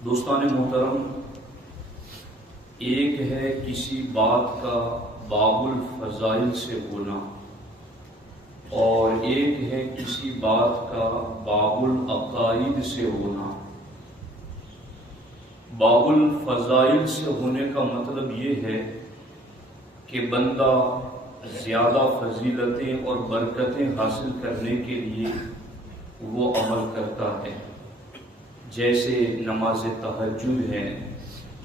دوستان محترم، ایک ہے کسی بات کا باب الفضائل سے ہونا اور ایک ہے کسی بات کا باب العقائد سے ہونا۔ باب الفضائل سے ہونے کا مطلب یہ ہے کہ بندہ زیادہ فضیلتیں اور برکتیں حاصل کرنے کے لیے وہ عمل کرتا ہے، جیسے نماز تہجد ہے،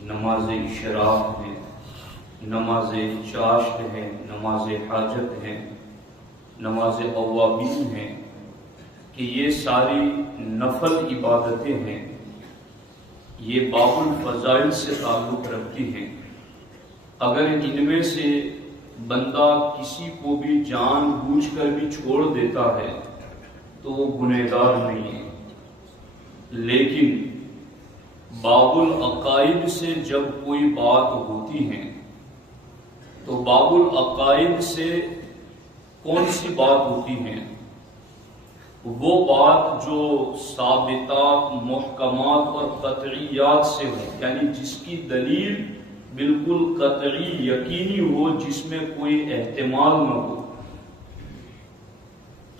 نماز اشراق ہے، نماز چاشت ہے، نماز حاجت ہے، نماز اوابین ہے، کہ یہ ساری نفل عبادتیں ہیں، یہ باب الفضائل سے تعلق رکھتی ہیں۔ اگر ان میں سے بندہ کسی کو بھی جان بوجھ کر بھی چھوڑ دیتا ہے تو وہ گنہگار نہیں ہے، لیکن باب العقائد سے جب کوئی بات ہوتی ہے تو باب العقائد سے کون سی بات ہوتی ہے؟ وہ بات جو ثابتات، محکمات اور قطعیات سے ہو، یعنی جس کی دلیل بالکل قطعی یقینی ہو، جس میں کوئی احتمال نہ ہو،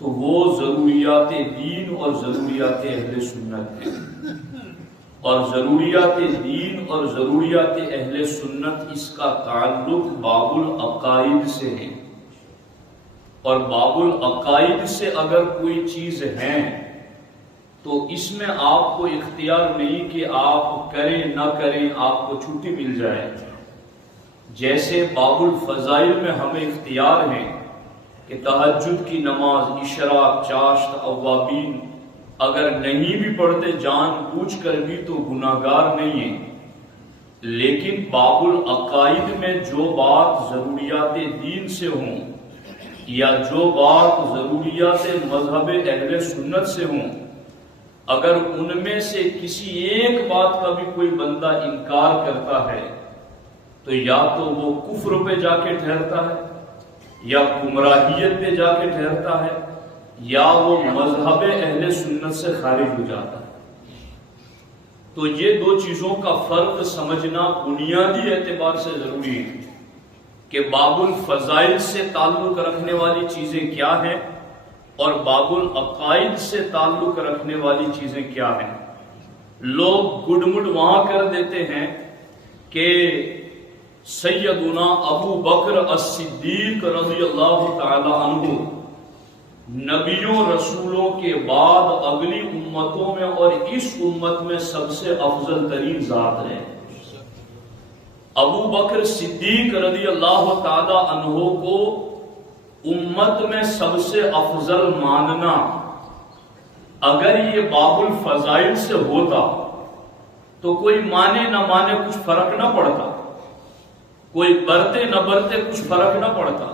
تو وہ ضروریات دین اور ضروریات اہل سنت ہیں۔ اور ضروریات دین اور ضروریات اہل سنت، اس کا تعلق باب العقائد سے ہے، اور باب العقائد سے اگر کوئی چیز ہے تو اس میں آپ کو اختیار نہیں کہ آپ کریں نہ کریں، آپ کو چھٹی مل جائے۔ جیسے باب الفضائل میں ہمیں اختیار ہے کہ تہجد کی نماز، اشراق، چاشت، اوابین اگر نہیں بھی پڑھتے جان بوجھ کر بھی تو گناہگار نہیں ہیں، لیکن باب العقائد میں جو بات ضروریات دین سے ہوں یا جو بات ضروریات مذہب اہل سنت سے ہوں، اگر ان میں سے کسی ایک بات کا بھی کوئی بندہ انکار کرتا ہے تو یا تو وہ کفر پہ جا کے ٹھہرتا ہے، یا گمراہیت پہ جا کے ٹھہرتا ہے، یا وہ مذہب اہل سنت سے خارج ہو جاتا ہے۔ تو یہ دو چیزوں کا فرق سمجھنا بنیادی اعتبار سے ضروری ہے کہ باب الفضائل سے تعلق رکھنے والی چیزیں کیا ہیں اور باب العقائد سے تعلق رکھنے والی چیزیں کیا ہیں۔ لوگ گڈمڈ وہاں کر دیتے ہیں کہ سیدنا ابو بکر الصدیق رضی اللہ تعالی عنہ نبیوں رسولوں کے بعد اگلی امتوں میں اور اس امت میں سب سے افضل ترین ذات ہے۔ ابو بکر صدیق رضی اللہ تعالی عنہ کو امت میں سب سے افضل ماننا، اگر یہ باب الفضائل سے ہوتا تو کوئی مانے نہ مانے کچھ فرق نہ پڑتا، کوئی برتے نہ برتے کچھ فرق نہ پڑتا،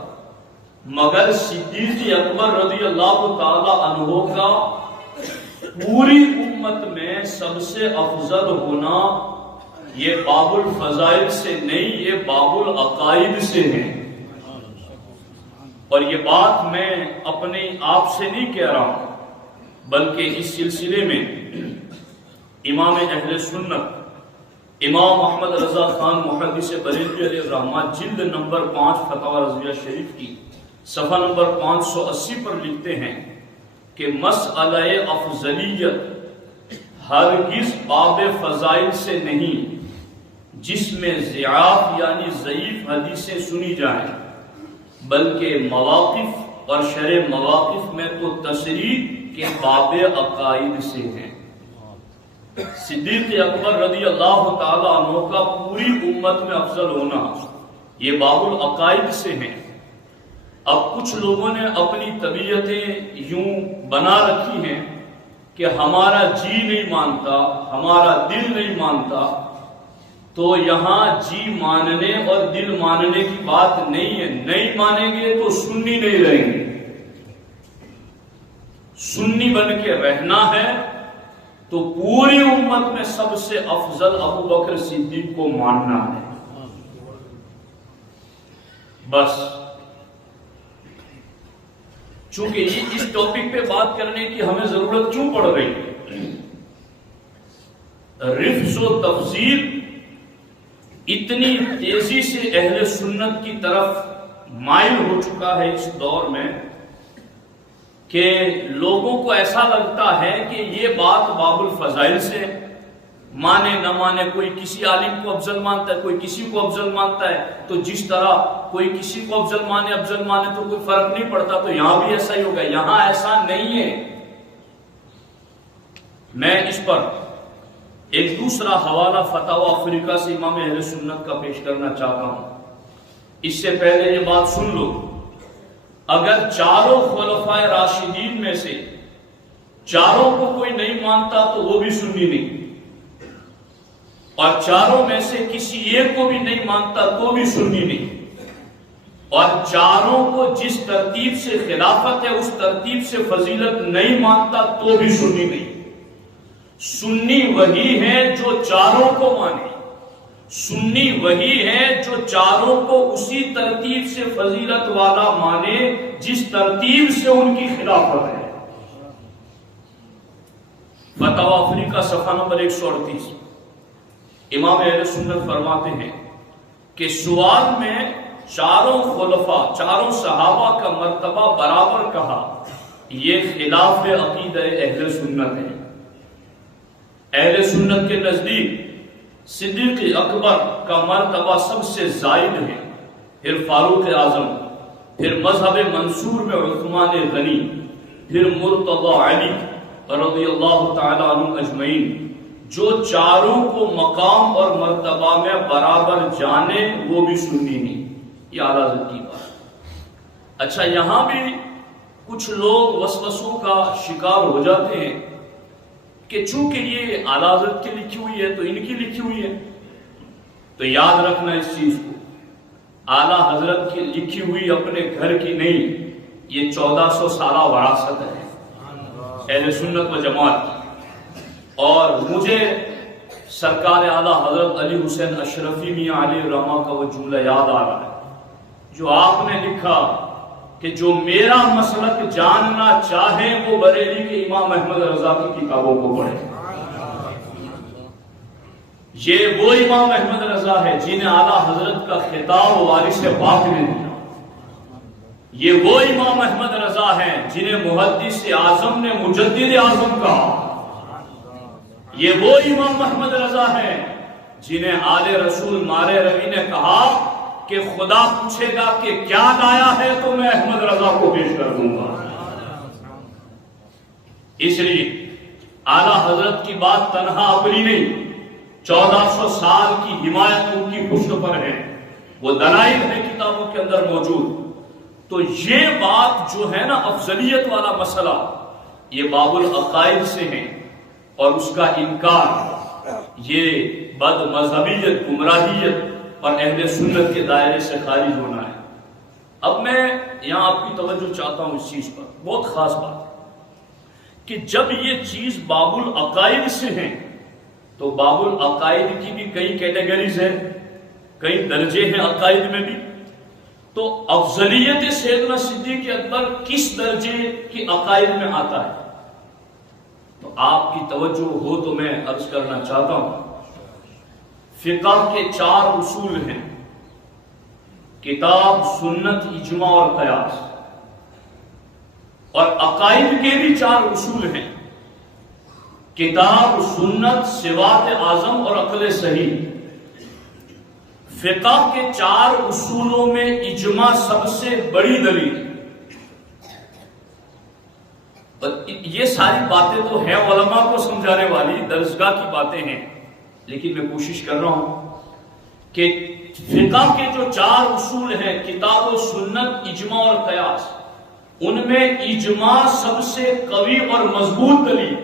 مگر صدیق اکبر رضی اللہ تعالی عنہ کا پوری امت میں سب سے افضل ہونا یہ باب الفضائل سے نہیں، یہ باب العقائد سے ہے۔ اور یہ بات میں اپنے آپ سے نہیں کہہ رہا ہوں، بلکہ اس سلسلے میں امام اہل سنت امام محمد رضا خان محدث بریلوی علیہ الرحمہ جلد نمبر 5 فتاوی رضویہ شریف کی صفحہ نمبر 580 پر لکھتے ہیں کہ مسئلہ افضلیت ہرگز باب فضائل سے نہیں جس میں ضعاف یعنی ضعیف حدیثیں سنی جائیں، بلکہ مواقف اور شرح مواقف میں تو تصریح کے باب عقائد سے ہیں۔ صدیق اکبر رضی اللہ تعالی عنہ کا پوری امت میں افضل ہونا یہ باب العقائد سے ہیں۔ اب کچھ لوگوں نے اپنی طبیعتیں یوں بنا رکھی ہیں کہ ہمارا جی نہیں مانتا، ہمارا دل نہیں مانتا، تو یہاں جی ماننے اور دل ماننے کی بات نہیں ہے، نہیں مانیں گے تو سنی نہیں رہیں گے۔ سنی بن کے رہنا ہے تو پوری امت میں سب سے افضل ابو بکر صدیق کو ماننا ہے، بس۔ چونکہ اس ٹاپک پہ بات کرنے کی ہمیں ضرورت کیوں پڑ رہی ہے؟ رفض و تفضیل اتنی تیزی سے اہل سنت کی طرف مائل ہو چکا ہے اس دور میں کہ لوگوں کو ایسا لگتا ہے کہ یہ بات باب الفضائل سے مانے نہ مانے، کوئی کسی عالم کو افضل مانتا ہے، کوئی کسی کو افضل مانتا ہے، تو جس طرح کوئی کسی کو افضل مانے تو کوئی فرق نہیں پڑتا، تو یہاں بھی ایسا ہی ہوگا۔ یہاں ایسا نہیں ہے۔ میں اس پر ایک دوسرا حوالہ فتاوی افریقہ سے امام اہل سنت کا پیش کرنا چاہتا ہوں۔ اس سے پہلے یہ بات سن لو، اگر چاروں خلفائے راشدین میں سے چاروں کو کوئی نہیں مانتا تو وہ بھی سنی نہیں، اور چاروں میں سے کسی ایک کو بھی نہیں مانتا تو بھی سنی نہیں، اور چاروں کو جس ترتیب سے خلافت ہے اس ترتیب سے فضیلت نہیں مانتا تو بھی سنی نہیں۔ سنی وہی ہے جو چاروں کو مانے، سنی وہی ہے جو چاروں کو اسی ترتیب سے فضیلت والا مانے جس ترتیب سے ان کی خلافت ہے۔ فتاوی افریقہ صفحہ نمبر 138، امام اہل سنت فرماتے ہیں کہ سوال میں چاروں خلفاء، چاروں صحابہ کا مرتبہ برابر کہا، یہ خلاف عقیدہ اہل سنت ہے۔ اہل سنت کے نزدیک صدیق اکبر کا مرتبہ سب سے زائد ہے، پھر فاروق اعظم، پھر مذہب منصور میں عثمان غنی، پھر مرتضی علی رضی اللہ تعالی عنہ اجمعین۔ جو چاروں کو مقام اور مرتبہ میں برابر جانے وہ بھی سنی نہیں۔ یہ اعلیٰ حضرت کی بات۔ اچھا، یہاں بھی کچھ لوگ وسوسوں کا شکار ہو جاتے ہیں کہ چونکہ یہ اعلیٰ حضرت کی لکھی ہوئی ہے تو ان کی لکھی ہوئی ہے، تو یاد رکھنا اس چیز کو، اعلیٰ حضرت کی لکھی ہوئی اپنے گھر کی نہیں، یہ 1400 سالہ وراثت ہے اہل سنت و جماعت کی۔ اور مجھے سرکار اعلیٰ حضرت علی حسین اشرفی میاں علی رحمہ کا وہ جملہ یاد آ رہا ہے جو آپ نے لکھا کہ جو میرا مسلک جاننا چاہے وہ بریلی کے امام احمد رضا کی کتابوں کو پڑھے۔ یہ وہ امام احمد رضا ہے جنہیں اعلیٰ حضرت کا خطاب وارث پاک نے دیا۔ یہ وہ امام احمد رضا ہیں جنہیں محدث اعظم نے مجدد اعظم کہا۔ یہ وہ امام احمد رضا ہیں جنہیں آل رسول مارے روی نے کہا کہ خدا پوچھے گا کہ کیا لایا ہے تو میں احمد رضا کو پیش کر دوں گا۔ اس لیے اعلیٰ حضرت کی بات تنہا اپنی نہیں، 1400 سال کی حمایت ان کی پشت پر ہے، وہ دلائل ہے کتابوں کے اندر موجود۔ تو یہ بات جو ہے نا افضلیت والا مسئلہ، یہ باب العقائد سے ہے، اور اس کا انکار یہ بد مذہبیت، گمراہیت اور اہل سنت کے دائرے سے خارج ہونا ہے۔ اب میں یہاں آپ کی توجہ چاہتا ہوں اس چیز پر، بہت خاص بات ہے کہ جب یہ چیز باب العقائد سے ہے تو باب العقائد کی بھی کئی کیٹیگریز ہیں، کئی درجے ہیں عقائد میں بھی۔ تو افضلیت سیدنا صدیق اکبر کس درجے کی عقائد میں آتا ہے؟ تو آپ کی توجہ ہو تو میں عرض کرنا چاہتا ہوں، فقہ کے 4 اصول ہیں، کتاب، سنت، اجماع اور قیاس، اور عقائد کے بھی 4 اصول ہیں، کتاب، سنت، سوات اعظم اور عقل صحیح۔ فقہ کے 4 اصولوں میں اجماع سب سے بڑی دلیل۔ یہ ساری باتیں تو ہیں علماء کو سمجھانے والی، درسگاہ کی باتیں ہیں، لیکن میں کوشش کر رہا ہوں کہ فقہ کے جو 4 اصول ہیں، کتاب و سنت، اجماع اور قیاس، ان میں اجماع سب سے قوی اور مضبوط دلیل،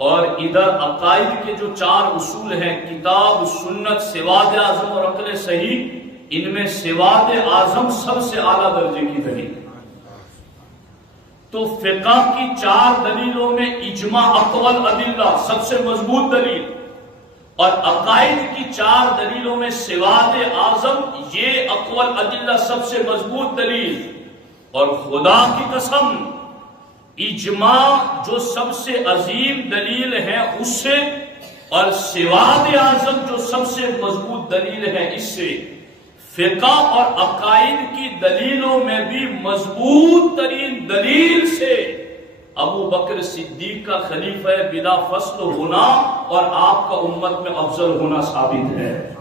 اور ادھر عقائد کے جو 4 اصول ہیں، کتاب، سنت، سواد اعظم اور عقل صحیح، ان میں سواد اعظم سب سے اعلیٰ درجے کی دلیل۔ تو فقہ کی 4 دلیلوں میں اجماع اقوال ادلہ سب سے مضبوط دلیل، اور عقائد کی 4 دلیلوں میں سواد اعظم یہ اقوال ادلہ سب سے مضبوط دلیل، اور خدا کی قسم اجماع جو سب سے عظیم دلیل ہے اس سے اور سواد اعظم جو سب سے مضبوط دلیل ہے اس سے، فقہ اور عقائد کی دلیلوں میں بھی مضبوط ترین دلیل سے ابو بکر صدیق کا خلیفہ بلا فصل ہونا اور آپ کا امت میں افضل ہونا ثابت ہے۔